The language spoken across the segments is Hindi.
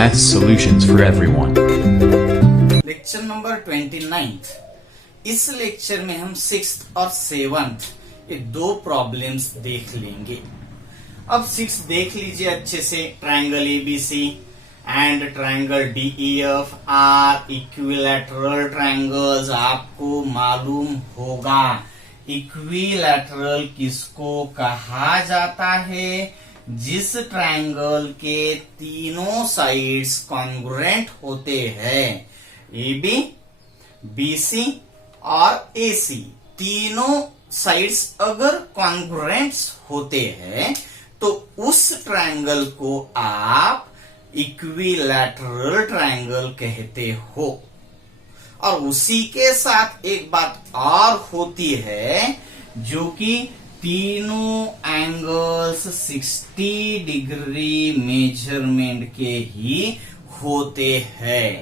Math solutions for everyone. Lecture number 29। इस लेक्चर में हम 6th और 7th ये दो प्रॉब्लम्स देख लेंगे। अब 6 देख लीजिए अच्छे से। Triangle ABC and triangle DEF are equilateral triangles. आपको मालूम होगा इक्विलैटरल किसको कहा जाता है? जिस ट्रायंगल के तीनों साइड्स कॉन्ग्रुएंट होते हैं। एबी, बीसी और एसी तीनों साइड्स अगर कॉन्ग्रुएंट्स होते हैं तो उस ट्रायंगल को आप इक्विलैटरल ट्रायंगल कहते हो। और उसी के साथ एक बात और होती है, जो कि तीनों एंगल्स 60 डिग्री मेजरमेंट के ही होते हैं।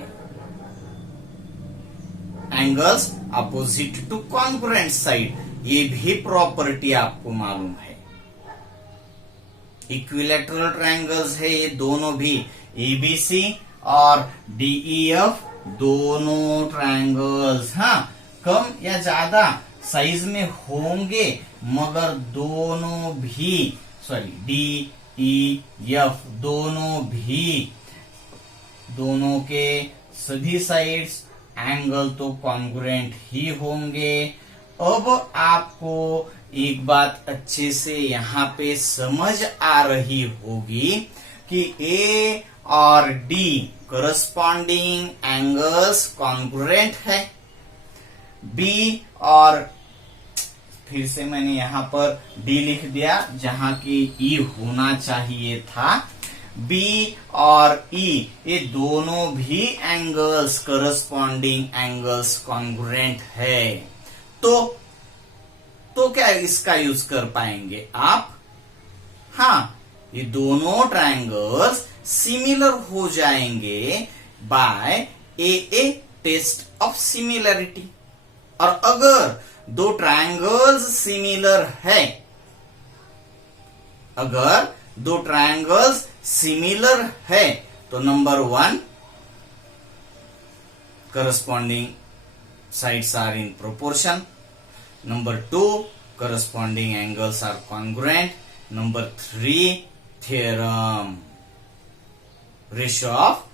Angles opposite two congruent side, ये भी प्रॉपर्टी आपको मालूम है। इक्विलैटरल ट्रायंगल्स है ये दोनों भी, एबीसी और डीईएफ दोनों ट्रायंगल्स कम या ज्यादा साइज में होंगे, मगर दोनों भी डीईएफ दोनों के सभी साइड्स एंगल तो कॉन्ग्रुएंट ही होंगे। अब आपको एक बात अच्छे से यहां पे समझ आ रही होगी कि ए और डी करस्पॉन्डिंग एंगल्स कॉन्ग्रुएंट है। बी और फिर से मैंने यहां पर डी लिख दिया जहां की ई होना चाहिए था। बी और ई ये दोनों भी एंगल्स करस्पॉन्डिंग एंगल्स कॉन्ग्रुएंट है। तो क्या इसका यूज कर पाएंगे आप? ये दोनों ट्रायंगल्स सिमिलर हो जाएंगे by a test of similarity. और अगर दो ट्रायंगल्स सिमिलर है, तो number 1 corresponding sides are in proportion, number 2 corresponding angles are congruent, number 3 theorem ratio of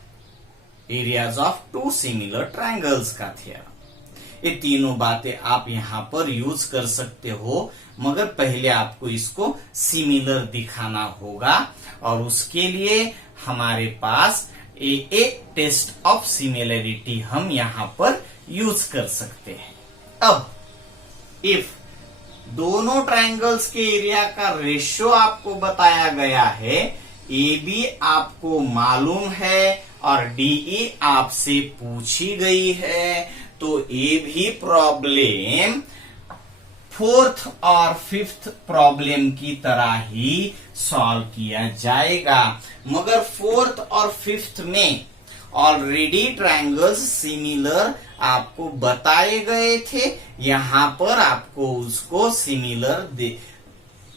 areas of two similar triangles का थ्योरम। ये तीनों बातें आप यहां पर यूज कर सकते हो, मगर पहले आपको इसको सिमिलर दिखाना होगा। और उसके लिए हमारे पास ए टेस्ट ऑफ सिमिलरिटी हम यहां पर यूज कर सकते हैं। अब इफ दोनों ट्रायंगल्स के एरिया का रेशियो आपको बताया गया है, ए बी आपको मालूम है और डीई आपसे पूछी गई है, तो ये भी प्रॉब्लम 4th और 5th प्रॉब्लम की तरह ही सॉल्व किया जाएगा। मगर 4th और 5th में ऑलरेडी ट्रायंगल्स सिमिलर आपको बताए गए थे। यहां पर आपको उसको सिमिलर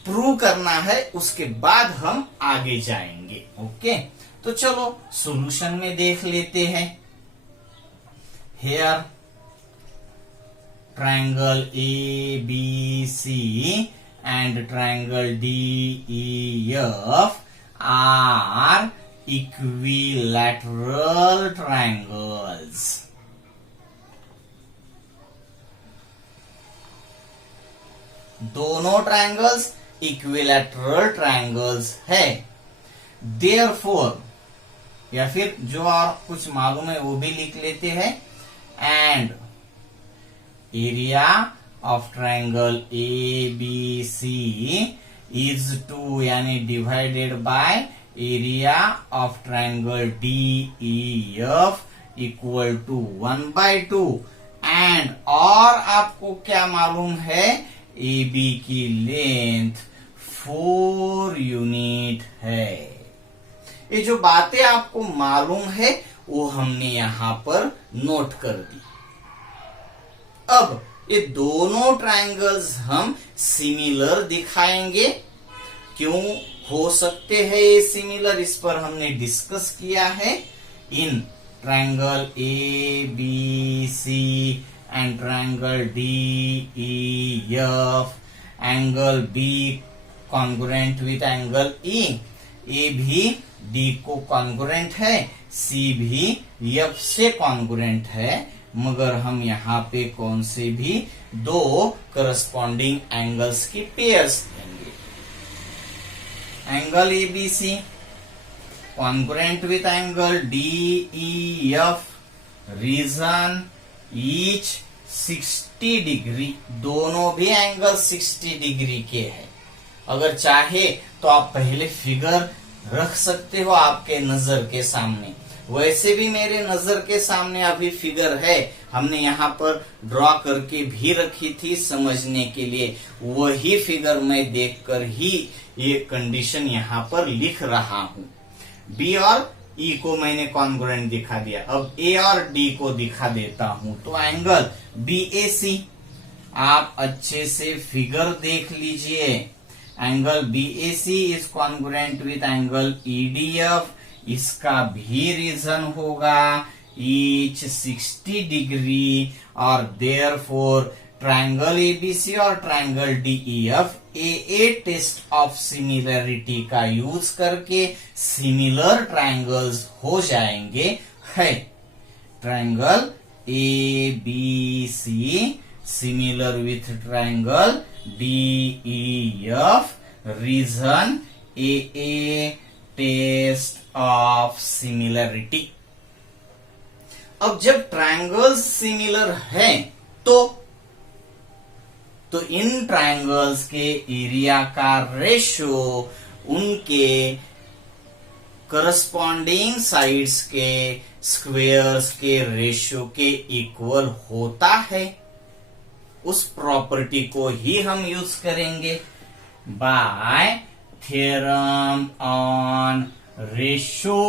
प्रूव करना है, उसके बाद हम आगे जाएंगे। ओके, तो चलो सॉल्यूशन में देख लेते हैं। Here triangle ABC and triangle DEF are equilateral triangles. दोनों ट्रायंगल्स इक्विलैटरल ट्रायंगल्स है। Therefore, या फिर जो और कुछ मालूम है वो भी लिख लेते हैं। And area of triangle ABC is 2 यानी divided by area of triangle DEF equal to 1/2। And और आपको क्या मालूम है? AB की लेंथ 4 यूनिट है। ये जो बातें आपको मालूम है वो हमने यहां पर नोट कर दी। अब ये दोनों ट्रायंगल्स हम सिमिलर दिखाएंगे। क्यों हो सकते हैं ये सिमिलर, इस पर हमने डिस्कस किया है। in triangle ABC and triangle DEF, angle B congruent with angle E, A भी D को कॉन्ग्रुएंट है, C भी F से कॉन्ग्रुएंट है, मगर हम यहाँ पे कौन से भी दो करस्पॉन्डिंग एंगल्स की पेयर्स लेंगे। Angle ABC congruent with angle DEF, reason each 60 degree, दोनों भी एंगल 60 डिग्री के हैं। अगर चाहे तो आप पहले फिगर रख सकते हो आपके नजर के सामने, वैसे भी मेरे नजर के सामने अभी फिगर है, हमने यहाँ पर ड्रॉ करके भी रखी थी समझने के लिए, वही फिगर मैं देखकर ही ये कंडीशन यहाँ पर लिख रहा हूँ। बी और ई को मैंने कॉन्ग्रुएंट दिखा दिया, अब ए और डी को दिखा देता हूं। तो एंगल BAC, आप अच्छे से फिगर देख लीजिए। Angle BAC is congruent with angle EDF, इसका भी रीजन होगा ईच 60 डिग्री, और देयरफॉर ट्रायंगल ABC और triangle DEF AA test of similarity का यूज करके सिमिलर ट्रायंगल्स हो जाएंगे। है triangle ABC similar with triangle DEF, reason AA test of similarity. अब जब ट्रायंगल्स सिमिलर हैं तो इन ट्रायंगल्स के एरिया का रेशियो उनके करस्पॉन्डिंग साइड्स के स्क्वेयर्स के रेशियो के इक्वल होता है। उस प्रॉपर्टी को ही हम यूज करेंगे bye theorem on ratio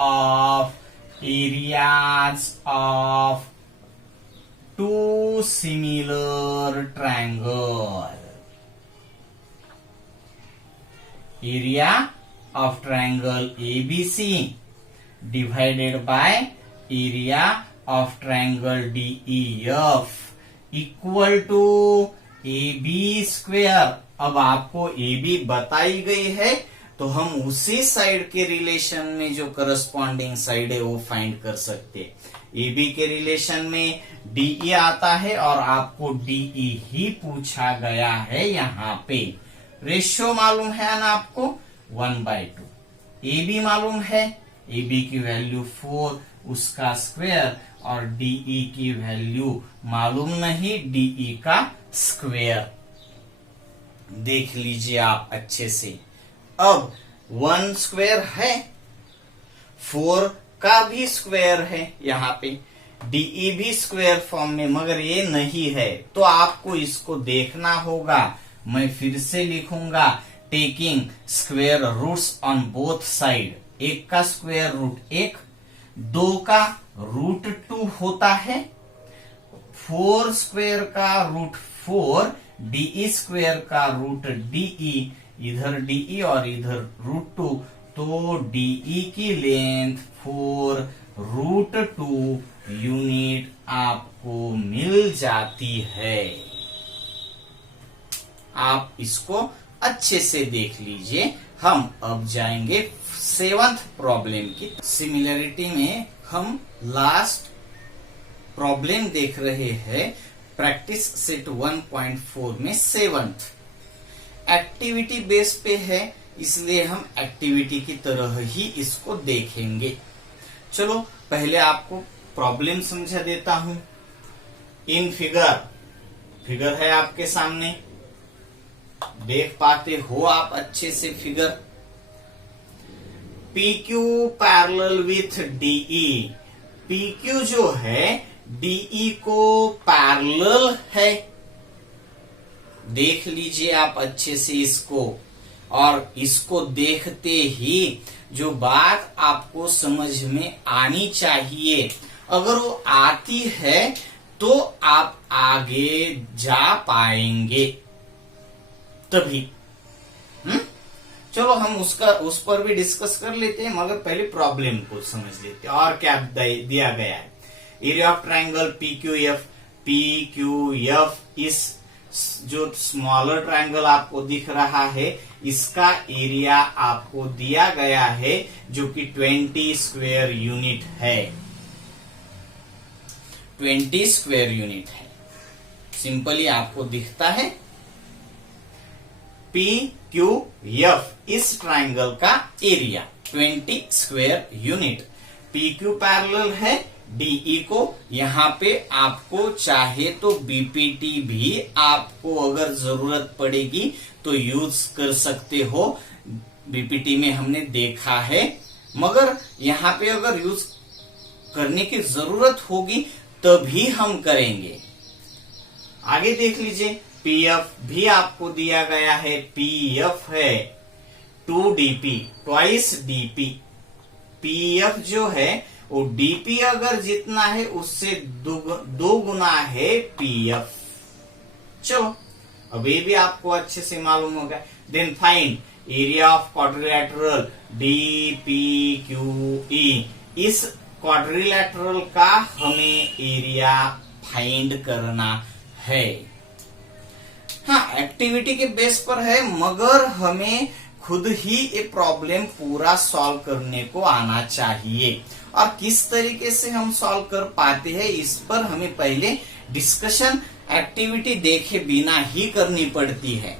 of areas of two similar triangle. Area of triangle ABC divided by area of triangle DEF equal to AB square। अब आपको AB बताई गई है तो हम उसी साइड के रिलेशन में जो करस्पॉन्डिंग साइड है वो फाइंड कर सकते हैं। AB के रिलेशन में DE आता है और आपको DE ही पूछा गया है। यहाँ पे रेशियो मालूम है ना आपको 1/2, AB मालूम है, AB की वैल्यू 4, उसका स्क्वायर, और DE की वैल्यू मालूम नहीं, DE का स्क्वायर। देख लीजिए आप अच्छे से। अब 1 स्क्वायर है, 4 का भी स्क्वायर है, यहाँ पे DE भी स्क्वायर फॉर्म में, मगर ये नहीं है तो आपको इसको देखना होगा। मैं फिर से लिखूंगा taking square roots on both side. एक का स्क्वायर रूट 1, 2 का रूट 2 होता है, 4 स्क्वायर का रूट 4, DE स्क्वायर का रूट DE, इधर DE और इधर रूट 2, तो DE की लेंथ 4 रूट 2 यूनिट आपको मिल जाती है। आप इसको अच्छे से देख लीजिए। हम अब जाएंगे 7th प्रॉब्लम की। सिमिलरिटी में हम लास्ट प्रॉब्लम देख रहे हैं प्रैक्टिस सेट 1.4 में 7th। एक्टिविटी बेस पे है, इसलिए हम एक्टिविटी की तरह ही इसको देखेंगे। चलो पहले आपको प्रॉब्लम समझा देता हूं। इन फिगर है आपके सामने, देख पाते हो आप अच्छे से figure. PQ parallel with DE, PQ जो है DE को पैरेलल है, देख लीजिए आप अच्छे से इसको। और इसको देखते ही जो बात आपको समझ में आनी चाहिए, अगर वो आती है तो आप आगे जा पाएंगे तभी। चलो हम उस पर भी डिस्कस कर लेते हैं, मगर पहले प्रॉब्लम को समझ लेते हैं। और क्या दिया गया है, एरिया ऑफ ट्राइंगल PQF इस जो स्मॉलर ट्राइंगल आपको दिख रहा है, इसका एरिया आपको दिया गया है जो कि 20 स्क्वायर यूनिट है। 20 स्क्वायर यूनिट है, सिंपली आपको दिखता है PQF इस ट्राइंगल का area 20 square unit. PQ parallel है DE को, यहां पे आपको चाहे तो BPT भी आपको अगर जरूरत पड़ेगी तो यूज कर सकते हो, BPT में हमने देखा है, मगर यहां पे अगर यूज करने की जरूरत होगी तभी हम करेंगे। आगे देख लीजिए, PF भी आपको दिया गया है, PF है 2DP, ट्वाइस DP। PF जो है वो DP अगर जितना है उससे दो गुना है PF। चलो अब ये भी आपको अच्छे से मालूम होगा। Then find area of quadrilateral DPQE, इस क्वाड्रिलैटरल का हमें एरिया फाइंड करना है। हाँ, एक्टिविटी के बेस पर है, मगर हमें खुद ही ये प्रॉब्लम पूरा सॉल्व करने को आना चाहिए। और किस तरीके से हम सॉल्व कर पाते हैं इस पर हमें पहले डिस्कशन एक्टिविटी देखे बिना ही करनी पड़ती है,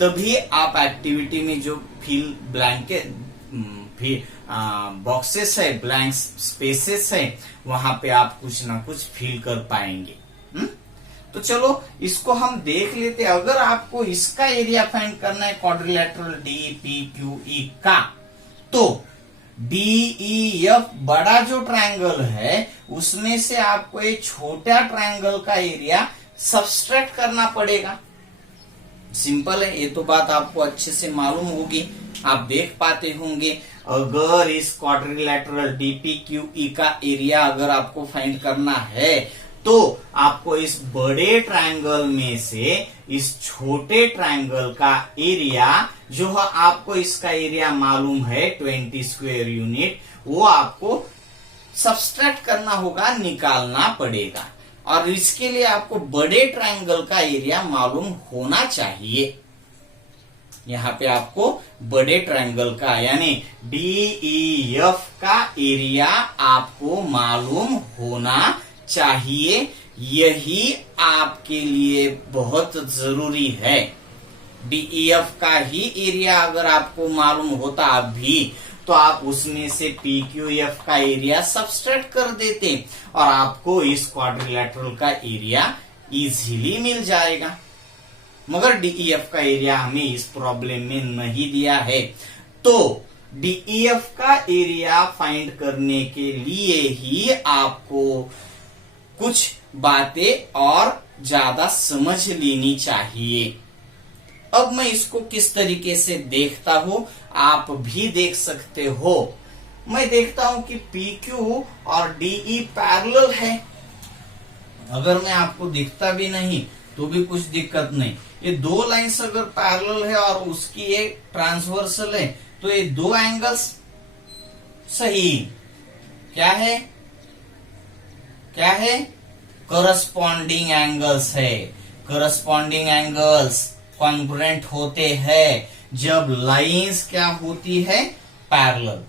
तभी आप एक्टिविटी में जो फिल ब्लैंकेट बॉक्सेस है, ब्लैंक स्पेसेस है, वहां पे आप कुछ ना कुछ फिल कर पाएंगे। तो चलो इसको हम देख लेते हैं। अगर आपको इसका एरिया फाइंड करना है क्वाड्रिलैटरल DPQE का, तो DEF बड़ा जो ट्रायंगल है उसमें से आपको एक छोटा ट्रायंगल का एरिया सब्सट्रैक्ट करना पड़ेगा। सिंपल है, ये तो बात आपको अच्छे से मालूम होगी, आप देख पाते होंगे। अगर इस क्वाड्रिलैटरल DPQE का एरिया अगर आपको फाइंड करना है तो आपको इस बड़े ट्रायंगल में से इस छोटे ट्रायंगल का एरिया, जो आपको इसका एरिया मालूम है 20 स्क्वायर यूनिट, वो आपको सब्सट्रैक्ट करना होगा, निकालना पड़ेगा। और इसके लिए आपको बड़े ट्रायंगल का एरिया मालूम होना चाहिए। यहाँ पे आपको बड़े ट्रायंगल का यानी DEF का एरिया आपको मालूम होना चाहिए। यही आपके लिए बहुत जरूरी है। DEF का ही एरिया अगर आपको मालूम होता अभी, तो आप उसमें से PQF का एरिया सब्सट्रैक्ट कर देते और आपको इस क्वाड्रिलैटरल का एरिया इजीली मिल जाएगा। मगर DEF का एरिया हमें इस प्रॉब्लम में नहीं दिया है, तो DEF का एरिया फाइंड करने के लिए ही आपको कुछ बातें और ज्यादा समझ लेनी चाहिए। अब मैं इसको किस तरीके से देखता हूं, आप भी देख सकते हो। मैं देखता हूं कि PQ और DE पैरेलल है। अगर मैं आपको दिखता भी नहीं तो भी कुछ दिक्कत नहीं। ये दो लाइंस अगर पैरेलल है और उसकी एक ट्रांसवर्सल है, तो ये दो एंगल्स सही क्या है, क्या है, करस्पॉन्डिंग एंगल्स है। करस्पॉन्डिंग एंगल्स कॉन्ग्रुएंट होते हैं जब लाइंस क्या होती है, पैरेलल।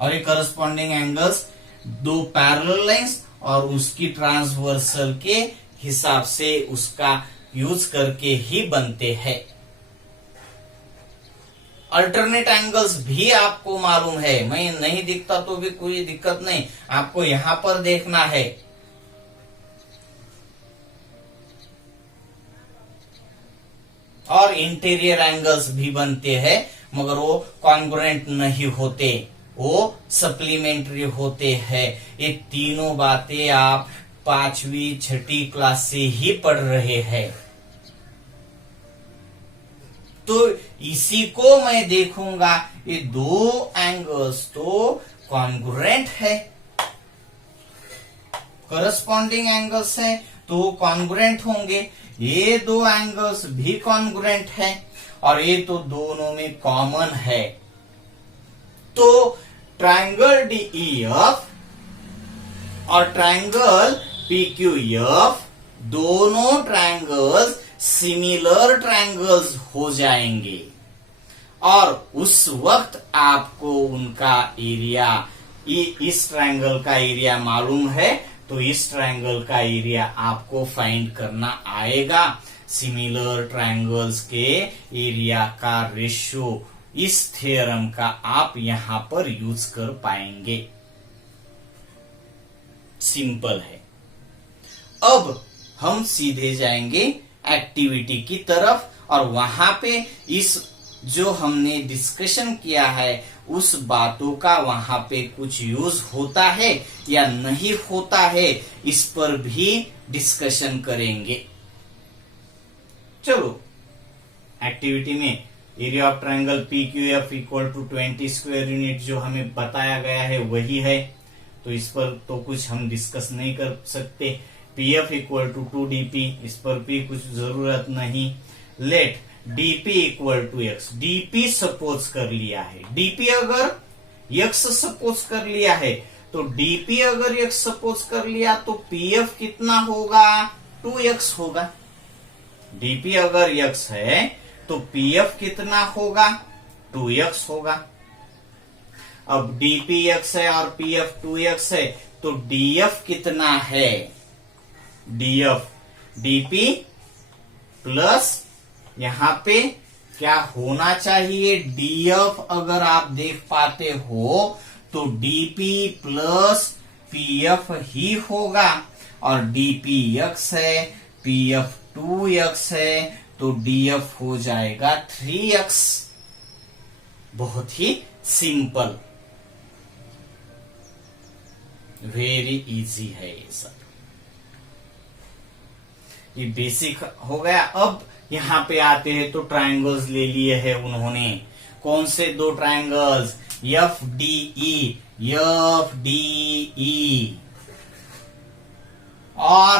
और ये करस्पॉन्डिंग एंगल्स दो पैरेलल लाइंस और उसकी ट्रांसवर्सल के हिसाब से उसका यूज करके ही बनते हैं। अल्टरनेट एंगल्स भी आपको मालूम है, मैं नहीं दिखता तो भी कोई दिक्कत नहीं, आपको यहां पर देखना है। और इंटीरियर एंगल्स भी बनते हैं, मगर वो कॉन्ग्रुएंट नहीं होते, वो सप्लीमेंट्री होते हैं। ये तीनों बातें आप 5वीं 6ठी क्लास से ही पढ़ रहे हैं। तो इसी को मैं देखूंगा, ये दो एंगल्स तो कॉन्ग्रुएंट है, करस्पॉन्डिंग एंगल्स है तो कॉन्ग्रुएंट होंगे। ये दो एंगल्स भी कॉन्ग्रुएंट है और ये तो दोनों में कॉमन है। तो ट्रायंगल डीईएफ और ट्रायंगल पीक्यूएफ दोनों ट्रायंगल्स सिमिलर ट्रायंगल्स हो जाएंगे और उस वक्त आपको उनका एरिया, इस ट्रायंगल का एरिया मालूम है तो इस ट्रायंगल का एरिया आपको फाइंड करना आएगा। सिमिलर ट्रायंगल्स के एरिया का रेशियो इस थ्योरम का आप यहां पर यूज कर पाएंगे। सिंपल है। अब हम सीधे जाएंगे एक्टिविटी की तरफ और वहां पे इस जो हमने डिस्कशन किया है उस बातों का वहां पे कुछ यूज होता है या नहीं होता है, इस पर भी डिस्कशन करेंगे। चलो, एक्टिविटी में area of triangle PQF equal to 20 square unit जो हमें बताया गया है वही है, तो इस पर तो कुछ हम डिस्कस नहीं कर सकते। PF इक्वल टू 2DP, इस पर भी कुछ जरूरत नहीं। Let DP equal to x, DP suppose कर लिया है। DP अगर x सपोज कर लिया है तो DP अगर x सपोज कर लिया तो PF कितना होगा? 2x होगा। DP अगर x है तो PF कितना होगा? 2x होगा। अब DP x है और PF 2x है तो DF कितना है? DP प्लस यहां पे क्या होना चाहिए? DF अगर आप देख पाते हो तो DP प्लस PF ही होगा और DP x है, PF 2x है तो DF हो जाएगा 3x। बहुत ही सिंपल, वेरी इजी है ये सब, ये बेसिक हो गया। अब यहां पे आते हैं तो ट्रायंगल्स ले लिए हैं उन्होंने। कौन से दो ट्रायंगल्स? FDE और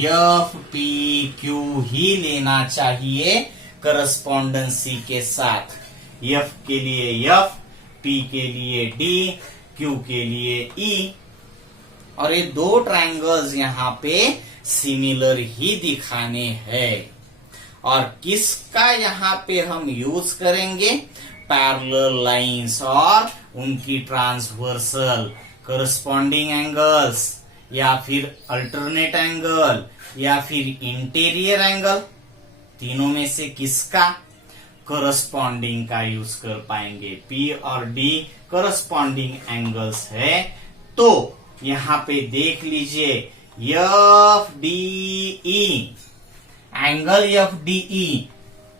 FPQ ही लेना चाहिए करस्पॉन्डेंसी के साथ। F के लिए F, P के लिए D, Q के लिए E। और ये दो ट्रायंगल्स यहां पे सिमिलर ही दिखाने हैं। और किसका यहां पे हम यूज करेंगे? पैरेलल लाइंस और उनकी ट्रांसवर्सल करस्पॉन्डिंग एंगल्स, या फिर अल्टरनेट एंगल, या फिर इंटीरियर एंगल। तीनों में से किसका? करस्पॉन्डिंग का यूज कर पाएंगे। P और D करस्पॉन्डिंग एंगल्स है। तो यहां पे देख लीजिए FDE, एंगल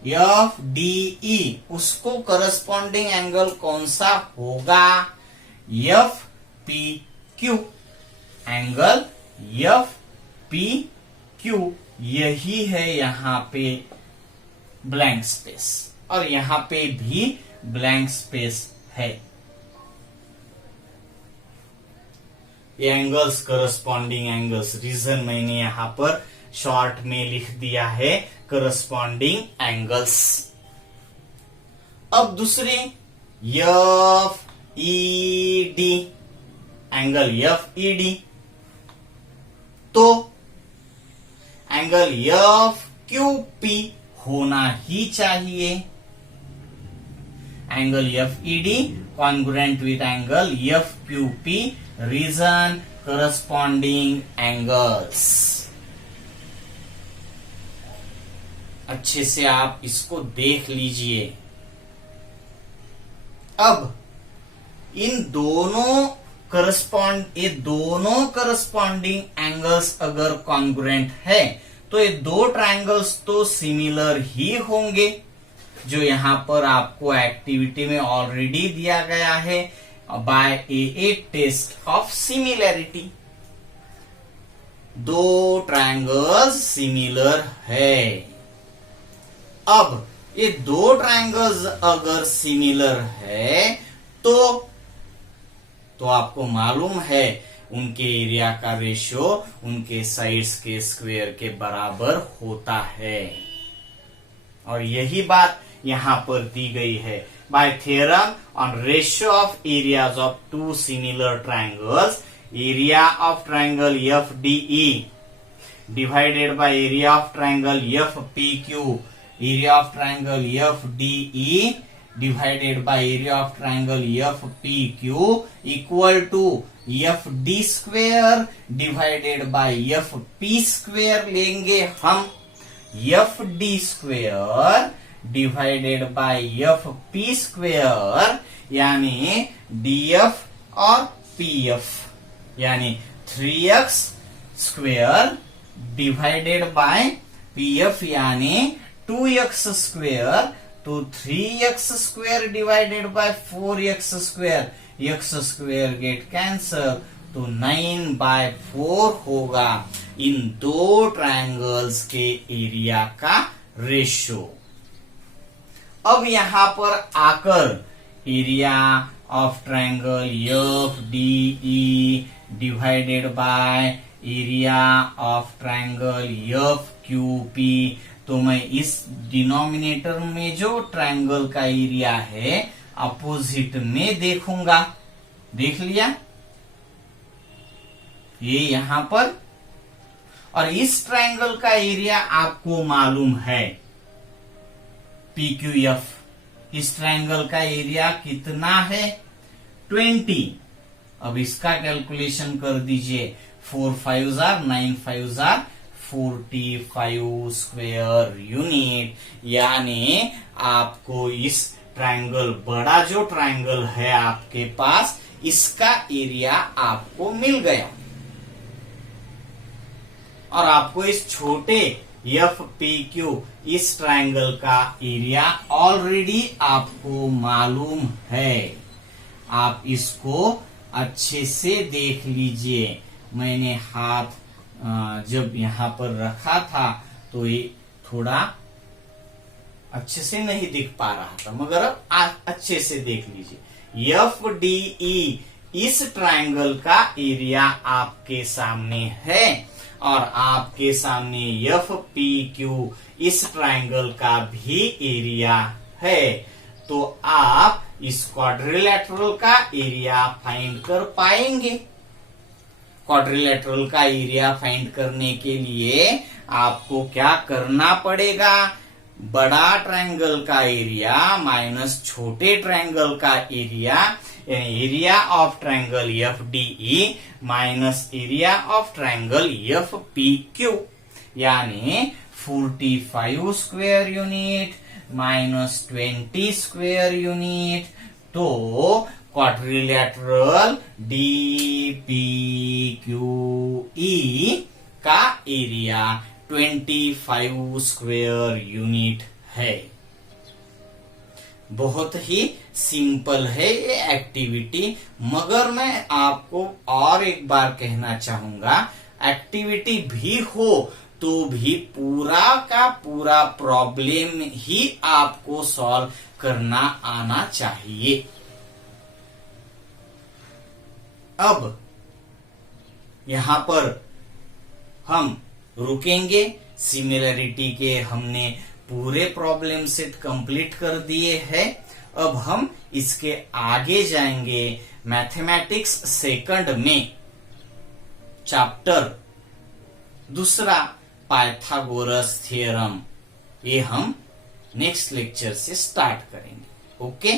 FDE उसको करस्पॉन्डिंग एंगल कौन सा होगा? FPQ, एंगल FPQ यही है यहां पे ब्लैंक स्पेस, और यहां पे भी ब्लैंक स्पेस है। ये एंगल्स करस्पॉन्डिंग एंगल्स, रीजन मैंने यहां पर शॉर्ट में लिख दिया है करस्पॉन्डिंग एंगल्स। अब दूसरे FED, एंगल FED, तो एंगल FQP होना ही चाहिए। Angle FED congruent with angle FQP, reason corresponding angles. अच्छे से आप इसको देख लीजिए। अब इन दोनों ये दोनों करस्पॉन्डिंग एंगल्स अगर कॉन्ग्रुएंट है तो ये दो ट्रायंगल्स तो सिमिलर ही होंगे, जो यहां पर आपको एक्टिविटी में ऑलरेडी दिया गया है by a test of similarity. दो ट्रायंगल्स सिमिलर है। अब ये दो ट्रायंगल्स अगर सिमिलर है तो आपको मालूम है उनके एरिया का रेशियो उनके साइड्स के स्क्वायर के बराबर होता है। और यही बात यहां पर दी गई है। By theorem on ratio of areas of two similar triangles, area of triangle F D E divided by area of triangle F P Q, area of triangle F D E divided by area of triangle F P Q equal to F D square divided by F P square लेंगे हम। F D square divided by F P square यानी डी एफ और पी एफ, यानी 3x square divided by P F यानी 2x स्क्वेयर, तो 3x square divided bye 4x square, x square get cancel, तो 9/4 होगा इन दो ट्रायंगल्स के एरिया का रेशियो। अब यहां पर आकर area of triangle F D E divided by area of triangle F Q P, तो मैं इस डिनोमिनेटर में जो ट्रायंगल का एरिया है अपोजिट में देखूंगा। देख लिया ये यहां पर, और इस ट्रायंगल का एरिया आपको मालूम है PQF। इस ट्रायंगल का एरिया कितना है 20। अब इसका कैलकुलेशन कर दीजिए, 4 5 9 5 45 स्क्वायर यूनिट, यानी आपको इस ट्रायंगल, बड़ा जो ट्रायंगल है आपके पास, इसका एरिया आपको मिल गया। और आपको इस छोटे एफ पी क्यू इस ट्रायंगल का एरिया ऑलरेडी आपको मालूम है। आप इसको अच्छे से देख लीजिए। मैंने हाथ जब यहां पर रखा था तो ये थोड़ा अच्छे से नहीं दिख पा रहा था, मगर अब अच्छे से देख लीजिए। एफ डी ई इस ट्रायंगल का एरिया आपके सामने है, और आपके सामने एफ पी क्यू इस ट्रायंगल का भी एरिया है। तो आप इस क्वाड्रिलेटरल का एरिया फाइंड कर पाएंगे। क्वाड्रिलेटरल का एरिया फाइंड करने के लिए आपको क्या करना पड़ेगा, बड़ा ट्रायंगल का एरिया माइनस छोटे ट्रायंगल का area, area of triangle F D E minus area of triangle F P Q, यानी 45 square unit minus 20 square unit. तो quadrilateral D P Q E का एरिया 25 स्क्वायर यूनिट है। बहुत ही सिंपल है ये एक्टिविटी, मगर मैं आपको और एक बार कहना चाहूंगा, एक्टिविटी भी हो तो भी पूरा का पूरा प्रॉब्लम ही आपको सॉल्व करना आना चाहिए। अब यहां पर हम रुकेंगे। सिमिलरिटी के हमने पूरे प्रॉब्लम सेट कंप्लीट कर दिए हैं। अब हम इसके आगे जाएंगे मैथमेटिक्स सेकंड में, चैप्टर दूसरा पाइथागोरस थ्योरम। ये हम नेक्स्ट लेक्चर से स्टार्ट करेंगे। ओके।